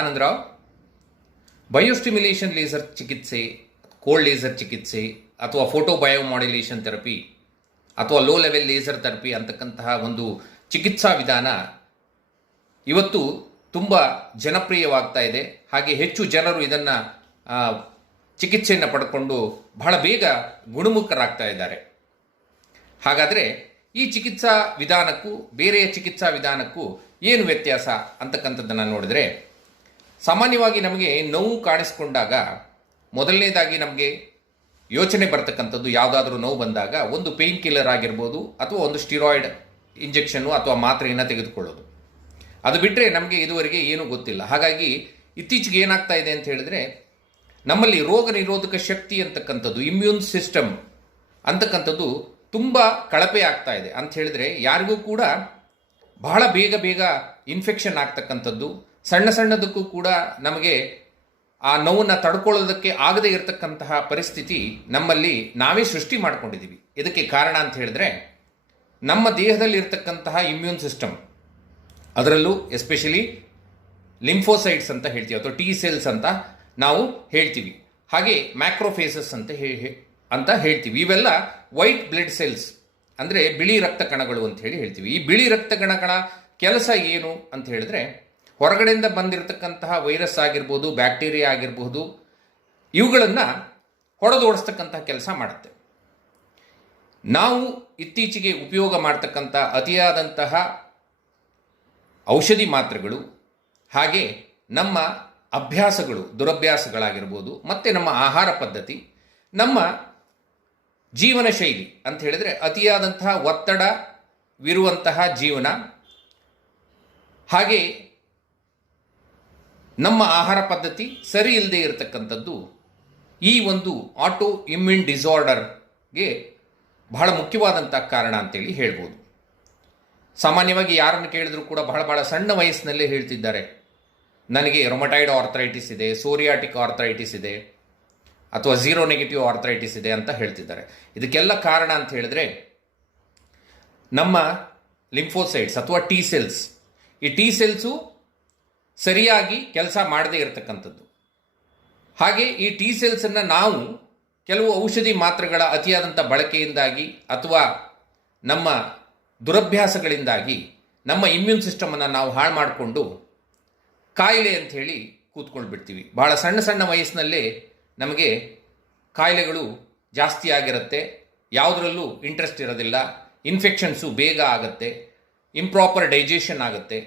Anandrao, ಬಯೋಸ್ಟಿಮ್ಯುಲೇಷನ್ laser ಚಿಕಿತ್ಸೆ, cold laser ಚಿಕಿತ್ಸೆ ಅಥವಾ ಫೋಟೋ ಬಯೋಮಾಡ್ಯುಲೇಷನ್ ಥೆರಪಿ ಅಥವಾ ಲೋ ಲೆವೆಲ್ ಲೇಸರ್ ಥೆರಪಿ ಅಂತಕ್ಕಂತಹ ಒಂದು ಚಿಕಿತ್ಸಾ ವಿಧಾನ ಇವತ್ತು ತುಂಬ ಜನಪ್ರಿಯವಾಗ್ತಾ ಇದೆ. ಹಾಗೆ ಹೆಚ್ಚು ಜನರು ಇದನ್ನು ಚಿಕಿತ್ಸೆಯನ್ನು ಪಡ್ಕೊಂಡು ಬಹಳ ಬೇಗ ಗುಣಮುಖರಾಗ್ತಾ ಇದ್ದಾರೆ. ಹಾಗಾದರೆ ಈ ಚಿಕಿತ್ಸಾ ವಿಧಾನಕ್ಕೂ ಬೇರೆಯ ಚಿಕಿತ್ಸಾ ವಿಧಾನಕ್ಕೂ ಏನು ವ್ಯತ್ಯಾಸ ಅಂತಕ್ಕಂಥದ್ದನ್ನು ನೋಡಿದ್ರೆ, ಸಾಮಾನ್ಯವಾಗಿ ನಮಗೆ ನೋವು ಕಾಣಿಸ್ಕೊಂಡಾಗ ಮೊದಲನೇದಾಗಿ ನಮಗೆ ಯೋಚನೆ ಬರ್ತಕ್ಕಂಥದ್ದು, ಯಾವುದಾದ್ರೂ ನೋವು ಬಂದಾಗ ಒಂದು ಪೇಯ್ನ್ ಕಿಲ್ಲರ್ ಆಗಿರ್ಬೋದು ಅಥವಾ ಒಂದು ಸ್ಟಿರಾಯ್ಡ್ ಇಂಜೆಕ್ಷನ್ನು ಅಥವಾ ಮಾತ್ರೆಯನ್ನು ತೆಗೆದುಕೊಳ್ಳೋದು. ಅದು ಬಿಟ್ಟರೆ ನಮಗೆ ಇದುವರೆಗೆ ಏನೂ ಗೊತ್ತಿಲ್ಲ. ಹಾಗಾಗಿ ಇತ್ತೀಚೆಗೆ ಏನಾಗ್ತಾ ಇದೆ ಅಂತ ಹೇಳಿದ್ರೆ, ನಮ್ಮಲ್ಲಿ ರೋಗ ನಿರೋಧಕ ಶಕ್ತಿ ಅಂತಕ್ಕಂಥದ್ದು, ಇಮ್ಯೂನ್ ಸಿಸ್ಟಮ್ ಅಂತಕ್ಕಂಥದ್ದು ತುಂಬ ಕಳಪೆ ಆಗ್ತಾ ಇದೆ. ಅಂತ ಹೇಳಿದ್ರೆ ಯಾರಿಗೂ ಕೂಡ ಬಹಳ ಬೇಗ ಇನ್ಫೆಕ್ಷನ್ ಆಗ್ತಕ್ಕಂಥದ್ದು, ಸಣ್ಣ ಸಣ್ಣದಕ್ಕೂ ಕೂಡ ನಮಗೆ ಆ ನೋವನ್ನು ತಡ್ಕೊಳ್ಳೋದಕ್ಕೆ ಆಗದೇ ಇರತಕ್ಕಂತಹ ಪರಿಸ್ಥಿತಿ ನಮ್ಮಲ್ಲಿ ನಾವೇ ಸೃಷ್ಟಿ ಮಾಡ್ಕೊಂಡಿದ್ದೀವಿ. ಇದಕ್ಕೆ ಕಾರಣ ಅಂತ ಹೇಳಿದ್ರೆ, ನಮ್ಮ ದೇಹದಲ್ಲಿ ಇರತಕ್ಕಂತಹ ಇಮ್ಯೂನ್ ಸಿಸ್ಟಮ್, ಅದರಲ್ಲೂ ಎಸ್ಪೆಷಲಿ ಲಿಂಫೋಸೈಟ್ಸ್ ಅಂತ ಹೇಳ್ತೀವಿ ಅಥವಾ ಟಿ ಸೆಲ್ಸ್ ಅಂತ ನಾವು ಹೇಳ್ತೀವಿ, ಹಾಗೆ ಮ್ಯಾಕ್ರೋಫೇಸಸ್ ಅಂತ ಹೇಳ್ತೀವಿ. ಇವೆಲ್ಲ ವೈಟ್ ಬ್ಲಡ್ ಸೆಲ್ಸ್ ಅಂದರೆ ಬಿಳಿ ರಕ್ತ ಕಣಗಳು ಅಂತ ಹೇಳ್ತೀವಿ. ಈ ಬಿಳಿ ರಕ್ತ ಕಣಗಳ ಕೆಲಸ ಏನು ಅಂತ ಹೇಳಿದ್ರೆ, ಹೊರಗಡೆಯಿಂದ ಬಂದಿರತಕ್ಕಂತಹ ವೈರಸ್ ಆಗಿರ್ಬೋದು, ಬ್ಯಾಕ್ಟೀರಿಯಾ ಆಗಿರಬಹುದು, ಇವುಗಳನ್ನು ಹೊಡೆದೋಡಿಸ್ತಕ್ಕಂತಹ ಕೆಲಸ ಮಾಡುತ್ತೆ. ನಾವು ಇತ್ತೀಚೆಗೆ ಉಪಯೋಗ ಮಾಡ್ತಕ್ಕಂಥ ಅತಿಯಾದಂತಹ ಔಷಧಿ ಮಾತ್ರೆಗಳು, ಹಾಗೆ ನಮ್ಮ ಅಭ್ಯಾಸಗಳು, ದುರಭ್ಯಾಸಗಳಾಗಿರ್ಬೋದು, ಮತ್ತು ನಮ್ಮ ಆಹಾರ ಪದ್ಧತಿ, ನಮ್ಮ ಜೀವನ ಶೈಲಿ ಅಂತ ಹೇಳಿದರೆ ಅತಿಯಾದಂತಹ ಒತ್ತಡವಿರುವಂತಹ ಜೀವನ, ಹಾಗೆ ನಮ್ಮ ಆಹಾರ ಪದ್ಧತಿ ಸರಿ ಇಲ್ಲದೆ ಇರತಕ್ಕಂಥದ್ದು ಈ ಒಂದು ಆಟೋ ಇಮ್ಯೂನ್ ಡಿಸಾರ್ಡರ್ಗೆ ಬಹಳ ಮುಖ್ಯವಾದಂಥ ಕಾರಣ ಅಂತೇಳಿ ಹೇಳ್ಬೋದು. ಸಾಮಾನ್ಯವಾಗಿ ಯಾರನ್ನು ಕೇಳಿದ್ರು ಕೂಡ ಬಹಳ ಸಣ್ಣ ವಯಸ್ಸಿನಲ್ಲೇ ಹೇಳ್ತಿದ್ದಾರೆ, ನನಗೆ ರೊಮಟಾಯ್ಡ್ ಆರ್ಥರೈಟಿಸ್ ಇದೆ, ಸೋರಿಯಾಟಿಕ್ ಆರ್ಥರೈಟಿಸ್ ಇದೆ, ಅಥವಾ ಝೀರೋ ನೆಗೆಟಿವ್ ಆರ್ಥರೈಟಿಸ್ ಇದೆ ಅಂತ ಹೇಳ್ತಿದ್ದಾರೆ. ಇದಕ್ಕೆಲ್ಲ ಕಾರಣ ಅಂತ ಹೇಳಿದ್ರೆ, ನಮ್ಮ ಲಿಂಫೋಸೈಟ್ಸ್ ಅಥವಾ ಟಿ ಸೆಲ್ಸ್, ಈ ಟಿ ಸೆಲ್ಸು ಸರಿಯಾಗಿ ಕೆಲಸ ಮಾಡದೇ ಇರತಕ್ಕಂಥದ್ದು. ಹಾಗೆ ಈ ಟಿ ಸೆಲ್ಸನ್ನು ನಾವು ಕೆಲವು ಔಷಧಿ ಮಾತ್ರೆಗಳ ಅತಿಯಾದಂಥ ಬಳಕೆಯಿಂದಾಗಿ ಅಥವಾ ನಮ್ಮ ದುರಭ್ಯಾಸಗಳಿಂದಾಗಿ ನಮ್ಮ ಇಮ್ಯೂನ್ ಸಿಸ್ಟಮನ್ನು ನಾವು ಹಾಳು ಮಾಡಿಕೊಂಡು ಕಾಯಿಲೆ ಅಂಥೇಳಿ ಕೂತ್ಕೊಳ್ಬಿಡ್ತೀವಿ. ಬಹಳ ಸಣ್ಣ ವಯಸ್ಸಿನಲ್ಲೇ ನಮಗೆ ಕಾಯಿಲೆಗಳು ಜಾಸ್ತಿ ಆಗಿರುತ್ತೆ, ಯಾವುದರಲ್ಲೂ ಇಂಟ್ರೆಸ್ಟ್ ಇರೋದಿಲ್ಲ, ಇನ್ಫೆಕ್ಷನ್ಸು ಬೇಗ ಆಗುತ್ತೆ, ಇಂಪ್ರಾಪರ್ ಡೈಜೆಷನ್ ಆಗುತ್ತೆ.